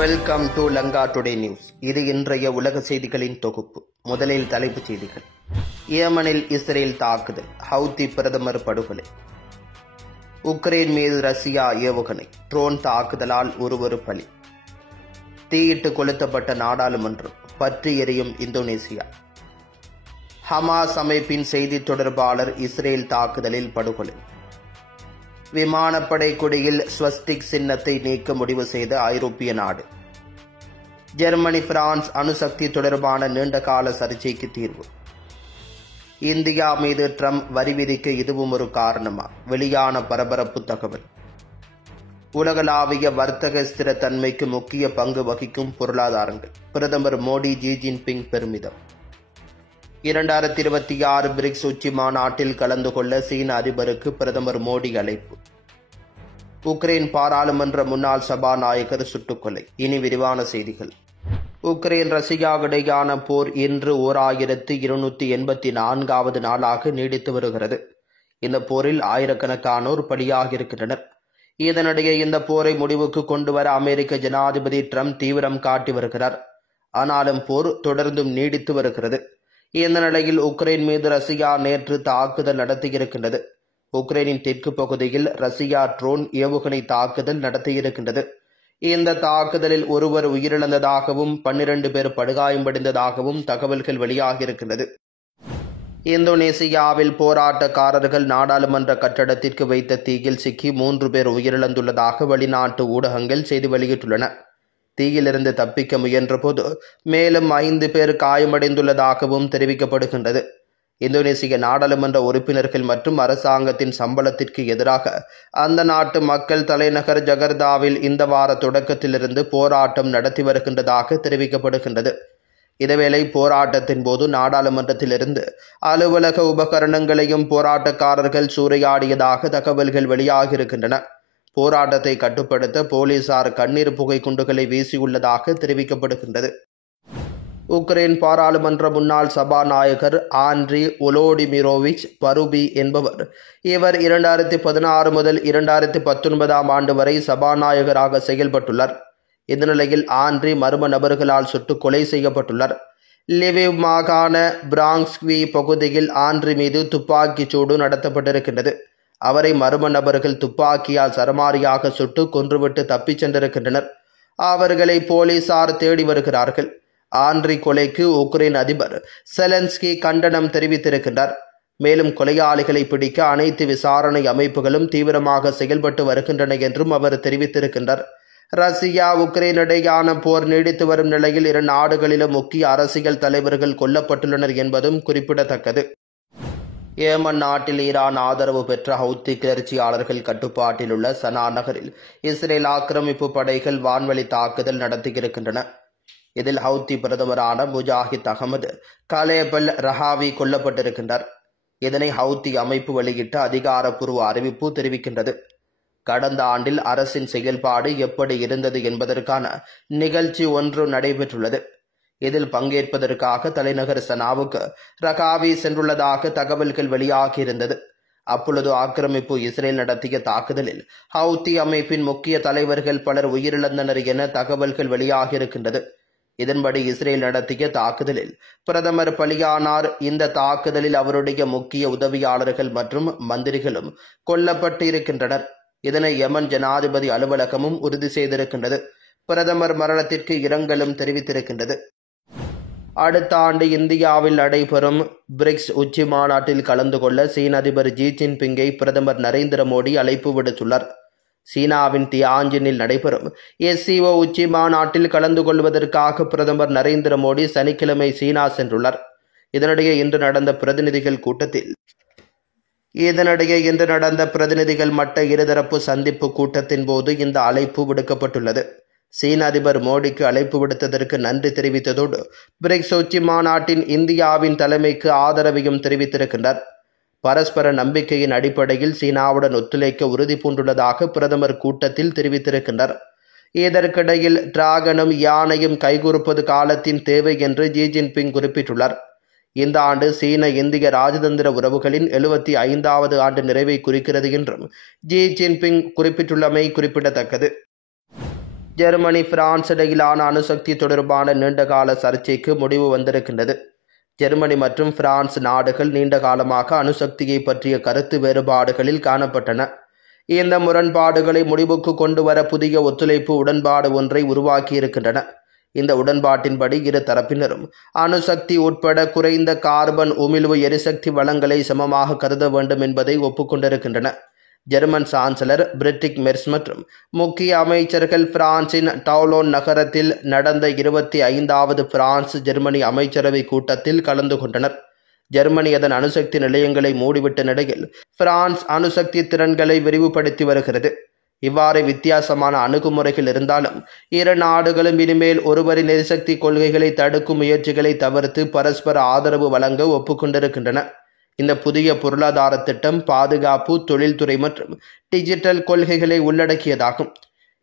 Welcome to Lanka today news. இது இன்றைய உலக செய்திகளின் தொகுப்பு. முதலில் தலைப்புச் செய்திகள். ஏமனில் இஸ்ரேல் தாக்குதல், ஹவுத்தி பிரதமர் படுகொலை. உக்ரைன் மீது ரஷ்யா ஏவுகணை, ட்ரோன் தாக்குதலால் ஒருவர் பலி. தீயிட்டு கொளுத்தப்பட்ட நாடாளுமன்றம், பற்றி எரியும் இந்தோனேசியா. ஹமாஸ் அமைப்பின் செய்தித் தொடர்பாளர் இஸ்ரேல் தாக்குதலில் படுகொலை. விமானப்படை கொடியில் ஸ்வஸ்டிக் சின்னத்தை நீக்க முடிவு செய்த ஐரோப்பிய நாடு. ஜெர்மனி பிரான்ஸ் அணுசக்தி தொடர்பான நீண்டகால சர்ச்சைக்கு தீர்வு. இந்தியா மீது ட்ரம்ப் வரி விதிக்க இதுவும் ஒரு காரணமா? வெளியான பரபரப்பு தகவல். உலகளாவிய வர்த்தக ஸ்திரத்தன்மைக்கு முக்கிய பங்கு வகிக்கும் பொருளாதாரங்கள், பிரதமர் மோடி ஜி ஜின்பிங் பெருமிதம். 2026 பிரிக்ஸ் உச்சி மாநாட்டில் கலந்து கொள்ள சீன அதிபருக்கு பிரதமர் மோடி அழைப்பு. உக்ரைன் பாராளுமன்ற முன்னாள் சபாநாயகர் சுட்டுக்கொலை. இனி விரிவான செய்திகள். உக்ரைன் ரஷ்யா இடையான போர் இன்று 1284வது நாளாக நீடித்து வருகிறது. இந்த போரில் ஆயிரக்கணக்கானோர் பலியாகியிருக்கின்றனர். இதனிடையே இந்த போரை முடிவுக்கு கொண்டுவர அமெரிக்க ஜனாதிபதி ட்ரம்ப் தீவிரம் காட்டி வருகிறார். ஆனாலும் போர் தொடர்ந்தும் நீடித்து வருகிறது. இந்த நிலையில் உக்ரைன் மீது ரஷ்யா நேற்று தாக்குதல் நடத்தியிருக்கின்றது. உக்ரைனின் தெற்கு பகுதியில் ரஷ்யா ட்ரோன் ஏவுகணை தாக்குதல் நடத்தியிருக்கின்றது. இந்த தாக்குதலில் ஒருவர் உயிரிழந்ததாகவும் 12 பேர் படுகாயமடைந்ததாகவும் தகவல்கள் வெளியாகியிருக்கின்றது. இந்தோனேசியாவில் போராட்டக்காரர்கள் நாடாளுமன்ற கட்டடத்திற்கு வைத்த தீயில் சிக்கி 3 பேர் உயிரிழந்துள்ளதாக வெளிநாட்டு ஊடகங்கள் செய்தி வெளியிட்டுள்ளன. தீயிலிருந்து தப்பிக்க முயன்றபோது மேலும் 5 பேர் காயமடைந்துள்ளதாகவும் தெரிவிக்கப்படுகின்றது. இந்தோனேசிய நாடாளுமன்ற உறுப்பினர்கள் மற்றும் அரசாங்கத்தின் சம்பளத்திற்கு எதிராக அந்த நாட்டு மக்கள் தலைநகர் ஜகர்தாவில் இந்த வார தொடக்கத்திலிருந்து போராட்டம் நடத்தி வருகின்றதாக தெரிவிக்கப்படுகின்றது. இதேவேளை போராட்டத்தின் போது நாடாளுமன்றத்திலிருந்து அலுவலக உபகரணங்களையும் போராட்டக்காரர்கள் சூறையாடியதாக தகவல்கள் வெளியாகியிருக்கின்றன. போராட்டத்தை கட்டுப்படுத்த போலீசார் கண்ணீர் புகை குண்டுகளை வீசியுள்ளதாக தெரிவிக்கப்படுகின்றது. உக்ரைன் பாராளுமன்ற முன்னாள் சபாநாயகர் ஆண்ட்ரி ஒலோடிமிரோவிச் பருபி என்பவர். இவர் 2016 முதல் 2019 ஆண்டு வரை சபாநாயகராக செயல்பட்டுள்ளார். இந்த நிலையில் ஆண்ட்ரி மர்ம நபர்களால் சுட்டுக் கொலை செய்யப்பட்டுள்ளார். லிவிவ் மாகாண பிராங்ஸ்வி பகுதியில் ஆண்ட்ரி மீது துப்பாக்கிச் சூடு நடத்தப்பட்டிருக்கின்றது. அவரை மர்ம நபர்கள் துப்பாக்கியால் சரமாரியாக சுட்டு கொன்றுவிட்டு தப்பிச் சென்றிருக்கின்றனர். அவர்களை போலீசார் தேடி வருகிறார்கள். ஆண்ட்ரி கொலைக்கு உக்ரைன் அதிபர் செலன்ஸ்கி கண்டனம் தெரிவித்திருக்கின்றார். மேலும் கொலையாளிகளை பிடிக்க அனைத்து விசாரணை அமைப்புகளும் தீவிரமாக செயல்பட்டு வருகின்றன என்றும் அவர் தெரிவித்திருக்கின்றார். ரஷ்யா உக்ரைன் இடையான போர் நீடித்து வரும் நிலையில் இரு நாடுகளிலும் முக்கிய அரசியல் தலைவர்கள் கொல்லப்பட்டுள்ளனர் என்பதும் குறிப்பிடத்தக்கது. ஏமன் நாட்டில் ஈரான் ஆதரவு பெற்ற ஹவுத்தி கிளர்ச்சியாளர்கள் கட்டுப்பாட்டில் உள்ள சனா நகரில் இஸ்ரேல் ஆக்கிரமிப்பு படைகள் வான்வழி தாக்குதல் நடத்தியிருக்கின்றன. இதில் ஹவுத்தி பிரதமரான முஜாஹித் அகமது கலேபல் ரஹாவி கொல்லப்பட்டிருக்கின்றார். இதனை ஹவுத்தி அமைப்பு வெளியிட்ட அதிகாரப்பூர்வ அறிவிப்பு தெரிவிக்கின்றது. கடந்த ஆண்டில் அரசின் செயல்பாடு எப்படி இருந்தது என்பதற்கான நிகழ்ச்சி ஒன்று நடைபெற்றுள்ளது. இதில் பங்கேற்பதற்காக தலைநகர் சனாவுக்கு ரகாவி சென்றுள்ளதாக தகவல்கள் வெளியாகியிருந்தது. அப்பொழுது ஆக்கிரமிப்பு இஸ்ரேல் நடத்திய தாக்குதலில் ஹவுத்தி அமைப்பின் முக்கிய தலைவர்கள் பலர் உயிரிழந்தனர் என தகவல்கள் வெளியாகியிருக்கின்றது. இதன்படி இஸ்ரேல் நடத்திய தாக்குதலில் பிரதமர் பலியானார். இந்த தாக்குதலில் அவருடைய முக்கிய உதவியாளர்கள் மற்றும் மந்திரிகளும் கொல்லப்பட்டு இருக்கின்றனர். இதனை யமன் ஜனாதிபதி அலுவலகமும் உறுதி செய்திருக்கின்றது. பிரதமர் மரணத்திற்கு இரங்கலும் தெரிவித்திருக்கின்றது. அடுத்த ஆண்டு இந்தியாவில் நடைபெறும் பிரிக்ஸ் உச்சி மாநாட்டில் கலந்து கொள்ள சீன அதிபர் ஜி ஜின்பிங்கை பிரதமர் நரேந்திர மோடி அழைப்பு விடுத்துள்ளார். சீனாவின் தியான்ஜினில் நடைபெறும் SCO உச்சி மாநாட்டில் கலந்து கொள்வதற்காக பிரதமர் நரேந்திர மோடி சனிக்கிழமை சீனா சென்றுள்ளார். இதனிடையே இன்று நடந்த பிரதிநிதிகள் மட்ட இருதரப்பு சந்திப்பு கூட்டத்தின் போது இந்த அழைப்பு விடுக்கப்பட்டுள்ளது. சீன அதிபர் மோடிக்கு அழைப்பு விடுத்ததற்கு நன்றி தெரிவித்ததோடு பிரிக்ஸ் உச்சி மாநாட்டின் இந்தியாவின் தலைமைக்கு ஆதரவையும் தெரிவித்திருக்கின்றார். பரஸ்பர நம்பிக்கையின் அடிப்படையில் சீனாவுடன் ஒத்துழைக்க உறுதி பூண்டுள்ளதாக பிரதமர் கூட்டத்தில் தெரிவித்திருக்கின்றார். இதற்கிடையில் டிராகனும் யானையும் கைகூர்ப்பது காலத்தின் தேவை என்று ஜி ஜின்பிங் குறிப்பிட்டுள்ளார். இந்த ஆண்டு சீன இந்திய ராஜதந்திர உறவுகளின் 75வது ஆண்டு நிறைவை குறிக்கிறது என்றும் ஜி ஜின்பிங் குறிப்பிட்டுள்ளமை குறிப்பிடத்தக்கது. ஜெர்மனி பிரான்ஸ் இடையிலான அணுசக்தி தொடர்பான நீண்டகால சர்ச்சைக்கு முடிவு வந்திருக்கின்றது. ஜெர்மனி மற்றும் பிரான்ஸ் நாடுகள் நீண்ட காலமாக அணுசக்தியை பற்றிய கருத்து வேறுபாடுகளில் காணப்பட்டன. இந்த முரண்பாடுகளை முடிவுக்கு கொண்டு வர புதிய ஒத்துழைப்பு உடன்பாடு ஒன்றை உருவாக்கியிருக்கின்றன. இந்த உடன்பாட்டின்படி இரு தரப்பினரும் அணுசக்தி உட்பட குறைந்த கார்பன் உமிழ்வு எரிசக்தி வளங்களை சமமாக கருத வேண்டும் என்பதை ஒப்புக்கொண்டிருக்கின்றன. ஜெர்மன் சான்சலர் பிரிட்ரிக் மெர்ஸ் மற்றும் முக்கிய அமைச்சர்கள் பிரான்சின் டவுலோன் நகரத்தில் நடந்த 25வது பிரான்ஸ் ஜெர்மனி அமைச்சரவை கூட்டத்தில் கலந்து கொண்டனர். ஜெர்மனி அதன் அணுசக்தி நிலையங்களை மூடிவிட்ட நிலையில் பிரான்ஸ் அணுசக்தி திறன்களை விரிவுபடுத்தி வருகிறது. இவ்வாறு வித்தியாசமான அணுகுமுறைகள் இருந்தாலும் இரு நாடுகளும் இனிமேல் ஒருவரின் எரிசக்தி கொள்கைகளை தடுக்கும் முயற்சிகளை தவிர்த்து பரஸ்பர ஆதரவு வழங்க ஒப்புக்கொண்டிருக்கின்றன. இந்த புதிய பொருளாதார திட்டம் பாதுகாப்பு, தொழில்துறை மற்றும் டிஜிட்டல் கொள்கைகளை உள்ளடக்கியதாகும்.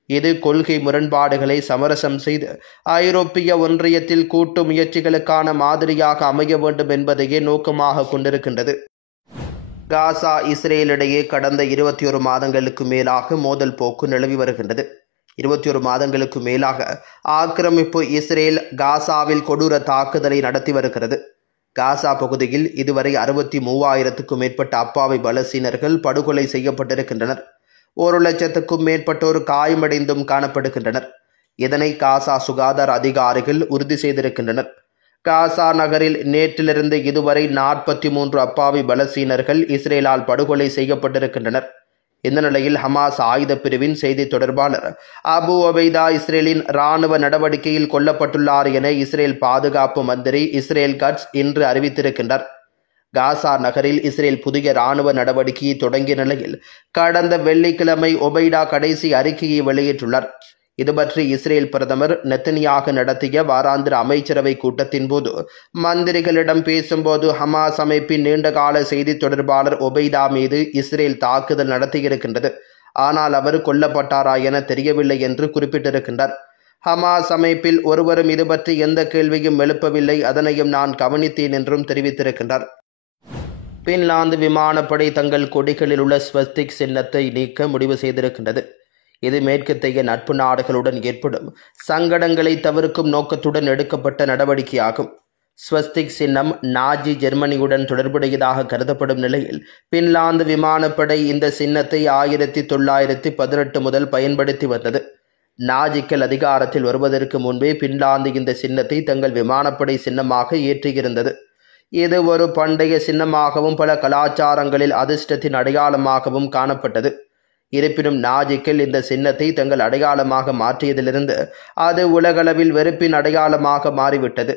இது கொள்கை முரண்பாடுகளை சமரசம் செய்து ஐரோப்பிய ஒன்றியத்தில் கூட்டு முயற்சிகளுக்கான மாதிரியாக அமைய வேண்டும் என்பதையே நோக்கமாக கொண்டிருக்கின்றது. காசா இஸ்ரேல் இடையே கடந்த 21 மாதங்களுக்கு மேலாக மோதல் போக்கு நிலவி வருகின்றது. 21 மாதங்களுக்கு மேலாக ஆக்கிரமிப்பு இஸ்ரேல் காசாவில் கொடூர தாக்குதலை நடத்தி வருகிறது. காசா பகுதியில் இதுவரை 63,000க்கும் மேற்பட்ட அப்பாவி பலஸ்தீனர்கள் படுகொலை செய்யப்பட்டிருக்கின்றனர். 1,00,000க்கும் மேற்பட்டோர் காயமடைந்தும் காணப்படுகின்றனர். இதனை காசா சுகாதார அதிகாரிகள் உறுதி செய்திருக்கின்றனர். காசா நகரில் நேற்றிலிருந்து இதுவரை 43 அப்பாவி பலஸ்தீனர்கள் இஸ்ரேலால் படுகொலை செய்யப்பட்டிருக்கின்றனர். இந்த நிலையில் ஹமாஸ் ஆயுத பிரிவின் செய்தி தொடர்பாளர் அபு ஒபைதா இஸ்ரேலின் இராணுவ நடவடிக்கையில் கொல்லப்பட்டுள்ளார் என இஸ்ரேல் பாதுகாப்பு மந்திரி இஸ்ரேல் கட்ஸ் இன்று அறிவித்திருக்கின்றார். காசா நகரில் இஸ்ரேல் புதிய இராணுவ நடவடிக்கையை தொடங்கிய நிலையில் கடந்த வெள்ளிக்கிழமை ஒபைடா கடைசி அறிக்கையை வெளியிட்டுள்ளார். இதுபற்றி இஸ்ரேல் பிரதமர் நெத்தனியாக நடத்திய வாராந்திர அமைச்சரவை கூட்டத்தின் போது மந்திரிகளிடம் பேசும்போது ஹமாஸ் அமைப்பின் நீண்டகால செய்தி தொடர்பாளர் ஒபைடா மீது இஸ்ரேல் தாக்குதல் நடத்தியிருக்கின்றது. ஆனால் அவர் கொல்லப்பட்டாரா என தெரியவில்லை என்று குறிப்பிட்டிருக்கின்றார். ஹமாஸ் அமைப்பில் ஒருவரும் இதுபற்றி எந்த கேள்வியும் எழுப்பவில்லை, அதனையும் நான் கவனித்தேன் என்றும் தெரிவித்திருக்கின்றார். பின்லாந்து விமானப்படை தங்கள் கொடிகளில் உள்ள ஸ்வஸ்திக் சின்னத்தை நீக்க முடிவு செய்திருக்கின்றது. இது மேற்கத்திய நட்பு நாடுகளுடன் ஏற்படும் சங்கடங்களை தவிர்க்கும் நோக்கத்துடன் எடுக்கப்பட்ட நடவடிக்கையாகும். ஸ்வஸ்திக் சின்னம் நாஜி ஜெர்மனியுடன் தொடர்புடையதாக கருதப்படும் நிலையில் பின்லாந்து விமானப்படை இந்த சின்னத்தை 1918 முதல் பயன்படுத்தி வந்தது. நாஜிக்கள் அதிகாரத்தில் வருவதற்கு முன்பே பின்லாந்து இந்த சின்னத்தை தங்கள் விமானப்படை சின்னமாக ஏற்றியிருந்தது. இது ஒரு பண்டைய சின்னமாகவும் பல கலாச்சாரங்களில் அதிர்ஷ்டத்தின் அடையாளமாகவும் காணப்பட்டது. இருப்பினும் நாஜிக்கள் இந்த சின்னத்தை தங்கள் அடையாளமாக மாற்றியதிலிருந்து அது உலகளவில் வெறுப்பின் அடையாளமாக மாறிவிட்டது.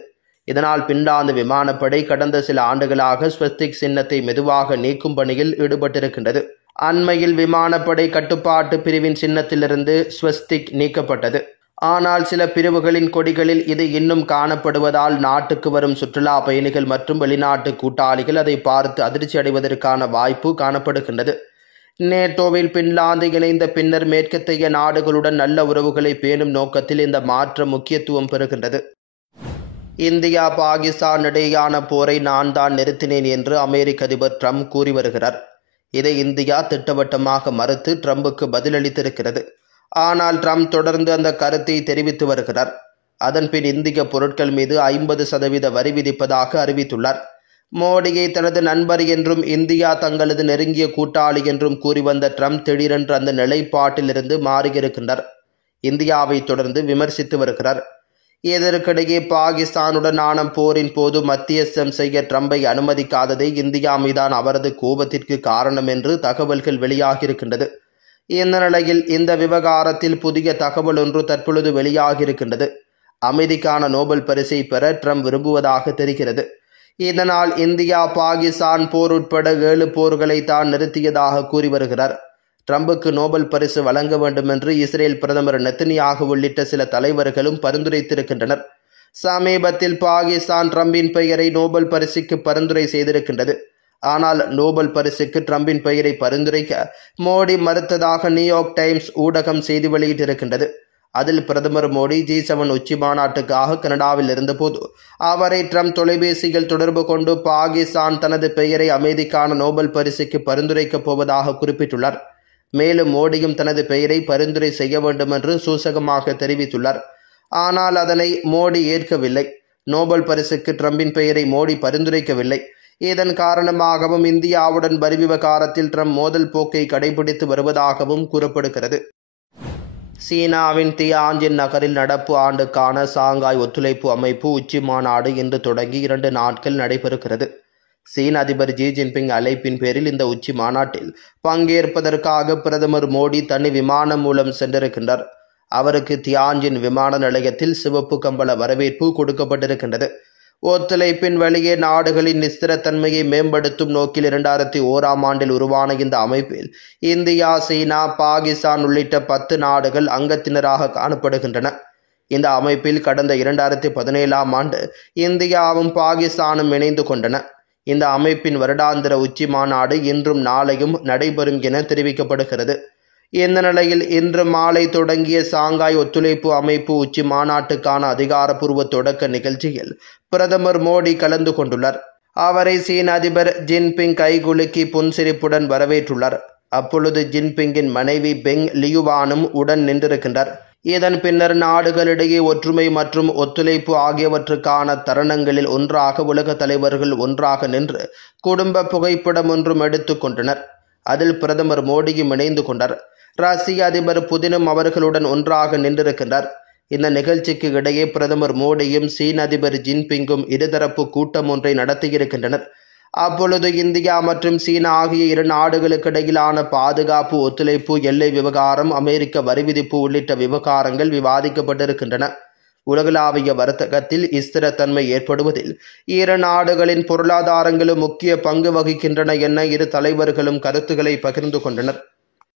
இதனால் பின்லாந்து விமானப்படை கடந்த சில ஆண்டுகளாக ஸ்வஸ்திக் சின்னத்தை மெதுவாக நீக்கும் பணியில் ஈடுபட்டிருக்கின்றது. அண்மையில் விமானப்படை கட்டுப்பாட்டு பிரிவின் சின்னத்திலிருந்து ஸ்வஸ்திக் நீக்கப்பட்டது. ஆனால் சில பிரிவுகளின் கொடிகளில் இது இன்னும் காணப்படுவதால் நாட்டுக்கு வரும் சுற்றுலா பயணிகள் மற்றும் வெளிநாட்டு கூட்டாளிகள் அதை பார்த்து அதிர்ச்சி அடைவதற்கான வாய்ப்பு காணப்படுகின்றது. நேட்டோவில் பின்லாந்து இணைந்த பின்னர் மேற்கத்திய நாடுகளுடன் நல்ல உறவுகளை பேணும் நோக்கத்தில் இந்த மாற்றம் முக்கியத்துவம் பெறுகின்றது. இந்தியா பாகிஸ்தான் இடையேயான போரை நான் தான் நிறுத்தினேன் என்று அமெரிக்க அதிபர் ட்ரம்ப் கூறி வருகிறார். இதை இந்தியா திட்டவட்டமாக மறுத்து ட்ரம்புக்கு பதிலளித்திருக்கிறது. ஆனால் ட்ரம்ப் தொடர்ந்து அந்த கருத்தை தெரிவித்து வருகிறார். அதன்பின் இந்திய பொருட்கள் மீது 50% வரி விதிப்பதாக அறிவித்துள்ளார். மோடியை தனது நண்பர் என்றும் இந்தியா தங்களது நெருங்கிய கூட்டாளி என்றும் கூறி வந்த ட்ரம்ப் திடீரென்று அந்த நிலைப்பாட்டிலிருந்து மாறியிருக்கின்றார். இந்தியாவை தொடர்ந்து விமர்சித்து வருகிறார். இதற்கிடையே பாகிஸ்தானுடனான போரின் போது மத்தியஸ்தம் செய்ய ட்ரம்பை அனுமதிக்காததே இந்தியா மீதான அவரது கோபத்திற்கு காரணம் என்று தகவல்கள் வெளியாகியிருக்கின்றது. இந்த நிலையில் இந்த விவகாரத்தில் புதிய தகவல் ஒன்று தற்பொழுது வெளியாகியிருக்கின்றது. அமைதிக்கான நோபல் பரிசை பெற ட்ரம்ப் விரும்புவதாக தெரிகிறது. இதனால் இந்தியா பாகிஸ்தான் போர் உட்பட 7 போர்களை தான் நிறுத்தியதாக கூறி வருகிறார். ட்ரம்புக்கு நோபல் பரிசு வழங்க வேண்டும் என்று இஸ்ரேல் பிரதமர் நெத்தனியாகு உள்ளிட்ட சில தலைவர்களும் பரிந்துரைத்திருக்கின்றனர். சமீபத்தில் பாகிஸ்தான் ட்ரம்பின் பெயரை நோபல் பரிசுக்கு பரிந்துரை செய்திருக்கின்றது. ஆனால் நோபல் பரிசுக்கு ட்ரம்பின் பெயரை பரிந்துரைக்க மோடி மறுத்ததாக நியூயார்க் டைம்ஸ் ஊடகம் செய்தி வெளியிட்டிருக்கின்றது. அதில் பிரதமர் மோடி G7 உச்சி மாநாட்டுக்காக கனடாவில் இருந்தபோது அவரை ட்ரம்ப் தொலைபேசியில் தொடர்பு கொண்டு பாகிஸ்தான் தனது பெயரை அமைதிக்கான நோபல் பரிசுக்கு பரிந்துரைக்கப் போவதாக குறிப்பிட்டுள்ளார். மேலும் மோடியும் தனது பெயரை பரிந்துரை செய்ய வேண்டும் என்று சூசகமாக தெரிவித்துள்ளார். ஆனால் அதனை மோடி ஏற்கவில்லை. நோபல் பரிசுக்கு ட்ரம்பின் பெயரை மோடி பரிந்துரைக்கவில்லை. இதன் காரணமாகவும் இந்தியாவுடன் வரி விவகாரத்தில் ட்ரம்ப் மோதல் போக்கை கடைபிடித்து வருவதாகவும் கூறப்படுகிறது. சீனாவின் தியான்ஜின் நகரில் நடப்பு ஆண்டுக்கான சாங்காய் ஒத்துழைப்பு அமைப்பு உச்சி மாநாடு இன்று தொடங்கி 2 நாட்கள் நடைபெறுகிறது. சீன அதிபர் ஜி ஜின்பிங் அழைப்பின் பேரில் இந்த உச்சி மாநாட்டில் பங்கேற்பதற்காக பிரதமர் மோடி தனி விமானம் மூலம் சென்றிருக்கின்றார். அவருக்கு தியான்ஜின் விமான நிலையத்தில் சிவப்பு கம்பள வரவேற்பு கொடுக்கப்பட்டிருக்கின்றது. ஒத்துழைப்பின் வழியே நாடுகளின் நிஸ்திரத்தன்மையை மேம்படுத்தும் நோக்கில் 2001ஆம் ஆண்டில் உருவான இந்த அமைப்பில் இந்தியா, சீனா, பாகிஸ்தான் உள்ளிட்ட 10 நாடுகள் அங்கத்தினராக காணப்படுகின்றன. இந்த அமைப்பில் கடந்த 2017ஆம் ஆண்டு இந்தியாவும் பாகிஸ்தானும் இணைந்து கொண்டன. இந்த அமைப்பின் வருடாந்திர உச்சி மாநாடு இன்றும் நாளையும் நடைபெறும் என தெரிவிக்கப்படுகிறது. இந்த நிலையில் இன்று மாலை தொடங்கிய சாங்காய் ஒத்துழைப்பு அமைப்பு உச்சி மாநாட்டுக்கான அதிகாரப்பூர்வ தொடக்க நிகழ்ச்சியில் பிரதமர் மோடி கலந்து கொண்டுள்ளார். அவரை சீன அதிபர் ஜின்பிங் கைகுலுக்கி புன்சிரிப்புடன் வரவேற்றுள்ளார். அப்பொழுது ஜின்பிங்கின் மனைவி பெங் லியுவானும் உடன் நின்றிருக்கின்றார். இதன் பின்னர் நாடுகளிடையே ஒற்றுமை மற்றும் ஒத்துழைப்பு ஆகியவற்றுக்கான தருணங்களில் ஒன்றாக உலக தலைவர்கள் ஒன்றாக நின்று குடும்ப புகைப்படம் ஒன்றும் எடுத்துக் கொண்டனர். அதில் பிரதமர் மோடியும் இணைந்து கொண்டார். ரஷ்ய அதிபர் புதினும் அவர்களுடன் ஒன்றாக நின்றிருக்கின்றார். இந்த நிகழ்ச்சிக்கு இடையே பிரதமர் மோடியும் சீன அதிபர் ஜின்பிங்கும் இருதரப்பு கூட்டம் ஒன்றை நடத்தியிருக்கின்றனர். அப்பொழுது இந்தியா மற்றும் சீனா ஆகிய 2 நாடுகளுக்கிடையிலான பாதுகாப்பு ஒத்துழைப்பு, எல்லை விவகாரம், அமெரிக்க வரி விதிப்பு உள்ளிட்ட விவகாரங்கள் விவாதிக்கப்பட்டிருக்கின்றன. உலகளாவிய வர்த்தகத்தில் ஸ்திரத்தன்மை ஏற்படுவதில் 2 நாடுகளின் பொருளாதாரங்களும் முக்கிய பங்கு வகிக்கின்றன என இரு தலைவர்களும் கருத்துக்களை பகிர்ந்து கொண்டனர்.